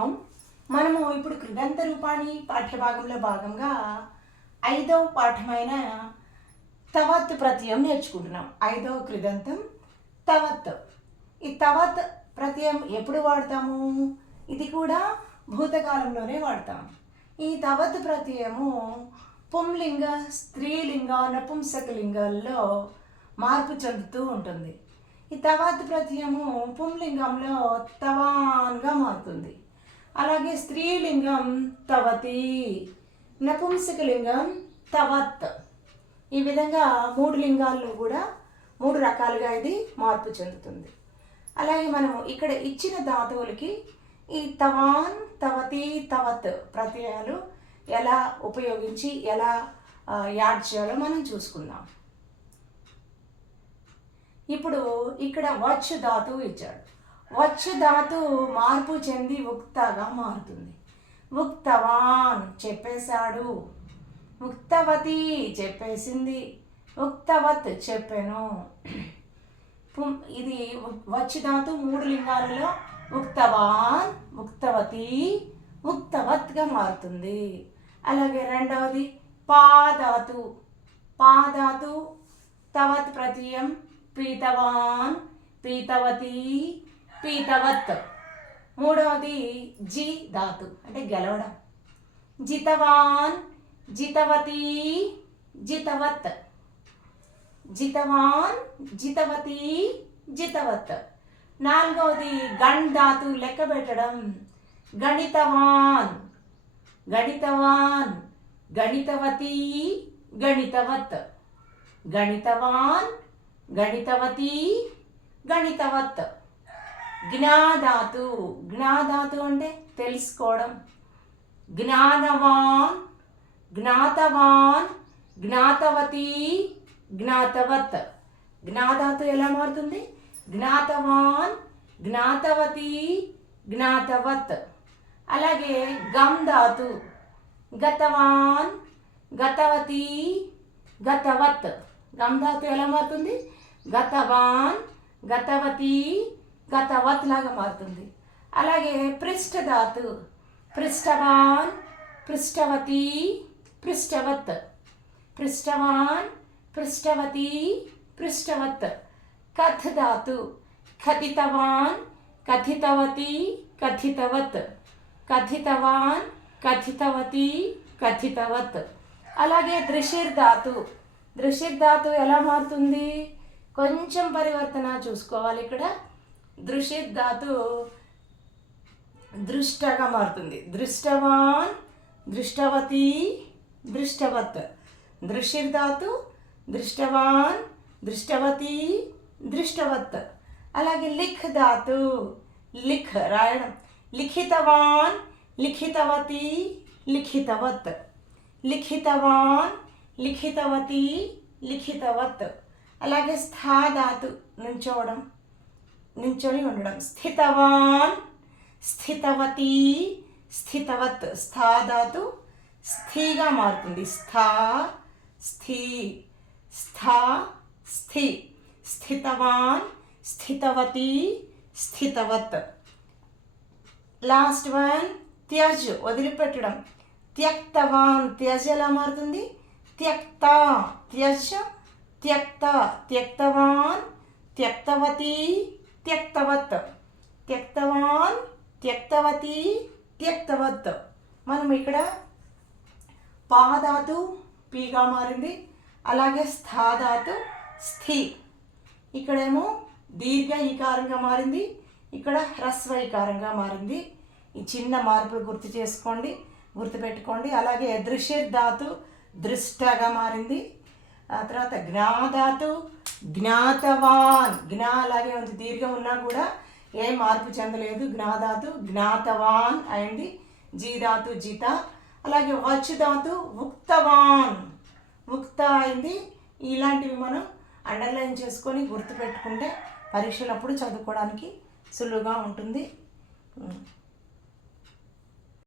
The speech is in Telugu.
ఓం. మనము ఇప్పుడు కృదంత రూపాణి పాఠ్యభాగంలో భాగంగా 5వ పాఠమైన తవత్ ప్రత్యయం నేర్చుకుంటున్నాం. 5వ కృదంతం తవత్. ఈ తవత్ ప్రత్యయం ఎప్పుడు వాడతాము? ఇది కూడా భూతకాలంలోనే వాడతాం. ఈ తవత్ ప్రత్యయము పుంలింగ, స్త్రీలింగ, నపుంసకలింగాల్లో మార్పు చెందుతూ ఉంటుంది. ఈ తవత్ ప్రత్యయము పుంలింగంలో తవాన్గా మారుతుంది. అలాగే స్త్రీలింగం తవతి, నపుంసకలింగం తవత్. ఈ విధంగా 3 లింగాల్లో కూడా 3 రకాలుగా ఇది మార్పు చెందుతుంది. అలాగే మనము ఇక్కడ ఇచ్చిన ధాతువులకి ఈ తవాన్, తవతి, తవత్ ప్రత్యయాలు ఎలా ఉపయోగించి ఎలా యాడ్ చేయాలో మనం చూసుకుందాం. ఇప్పుడు ఇక్కడ వచ్ ధాతువు ఇచ్చాడు. వచ్ ధాతు మార్పు చెంది ఉక్తగా మారుతుంది. ఉక్తవాన్ చెప్పేశాడు, ఉక్తవతి చెప్పేసింది, ఉక్తవత్ చెప్పాను. ఇది వచ్ ధాతు 3 లింగాలలో ఉక్తవాన్, ఉక్తవతి, ఉక్తవత్గా మారుతుంది. అలాగే రెండవది పాధాతు. పాధాతు తవత్ ప్రత్యయం పీతవాన్, పీతవతి, పీతవత్. మూడవది జి ధాతు అంటే గెలవడం. జితవాన్, జితవతి, జితవత్. జితవాన్, జితవతి, జితవత్. నాలుగవది గణ్ ధాతు లెక్క పెట్టడం. గణితవాన్, గణితవాన్, గణితవతి, గణితవత్. గణితవాన్, గణితవతి, గణితవత్. జ్ఞాధాతు. జ్ఞాధాతు అంటే తెలుసుకోవడం. జ్ఞానవాన్, జ్ఞాతవాన్, జ్ఞాతవతి, జ్ఞాతవత్. జ్ఞాధాతు ఎలా మారుతుంది? జ్ఞాతవాన్, జ్ఞాతవతి, జ్ఞాతవత్. అలాగే గమ్ ధాతు. గతవాన్, గతవతి, గతవత్. గమ్ ధాతు ఎలా మారుతుంది? గతవాన్, గతవతి, గతవత్ లాగా మారుతుంది. అలాగే పృష్ఠ ధాతు. పృష్ఠవాన్, పృష్ఠవతి, పృష్ఠవత్. పృష్ఠవాన్, పృష్ఠవతి, పృష్ఠవత్. కథ్ ధాతు. కథితవాన్, కథితవతి, కథితవత్. కథితవాన్, కథితవతి, కథితవత్. అలాగే దృశిర్ ధాతు. దృశిర్ ధాతు ఎలా మారుతుంది? కొంచెం పరివర్తన చూసుకోవాలి. ఇక్కడ దృశిర్ ధాతు దృష్టగా మారుతుంది. దృష్టవాన్, దృష్టవతి, దృష్టవత్. దృశిర్ ధాతు దృష్టవాన్, దృష్టవతి, దృష్టవత్. అలాగే లిఖ్ ధాతు. లిఖ్ రాయడం. లిఖితవాన్, లిఖితవతి, లిఖితవత్. లిఖితవాన్, లిఖితవతి, లిఖితవత్. అలాగే స్థా ధాతు నుంచోవడం, నుంచొని ఉండడం. స్థితవాన్, స్థితవతి, స్థితవత్. స్థా ధాతు స్థిగా మారుతుంది. స్థా, స్థి, స్థా, స్థి. స్థితవాన్, స్థితవతి, స్థితవత్. లాస్ట్ వన్ త్యజ్ వదిలిపెట్టడం. త్యక్తవాన్. త్యజ్ ఎలా మారుతుంది? త్యక్త, త్యజ్, త్యక్త. త్యక్తవాన్, త్యక్తవతి, త్యక్తవత్. త్యక్తవాన్, త్యక్తవతి, త్యక్తవత్. మనం ఇక్కడ పాధాతు పీగా మారింది. అలాగే స్థాధాతు స్థి. ఇక్కడేమో దీర్ఘ ఈకారంగా మారింది, ఇక్కడ హ్రస్వ ఈకారంగా మారింది. ఈ చిన్న మార్పులు గుర్తు చేసుకోండి, గుర్తుపెట్టుకోండి. అలాగే దృశిర్ ధాతు దృష్టగా మారింది. ఆ తర్వాత జ్ఞాధాతు జ్ఞాతవాన్. జ్ఞా అలాగే ఉంది, దీర్ఘం ఉన్నా కూడా ఏం మార్పు చెందలేదు. జ్ఞాధాతు జ్ఞాతవాన్ అయింది. జీధాతు జిత. అలాగే వచ్ ధాతు ఉక్తవాన్, ఉక్త అయింది. ఇలాంటివి మనం అండర్లైన్ చేసుకొని గుర్తుపెట్టుకుంటే పరీక్షలప్పుడు చదువుకోవడానికి సులువుగా ఉంటుంది.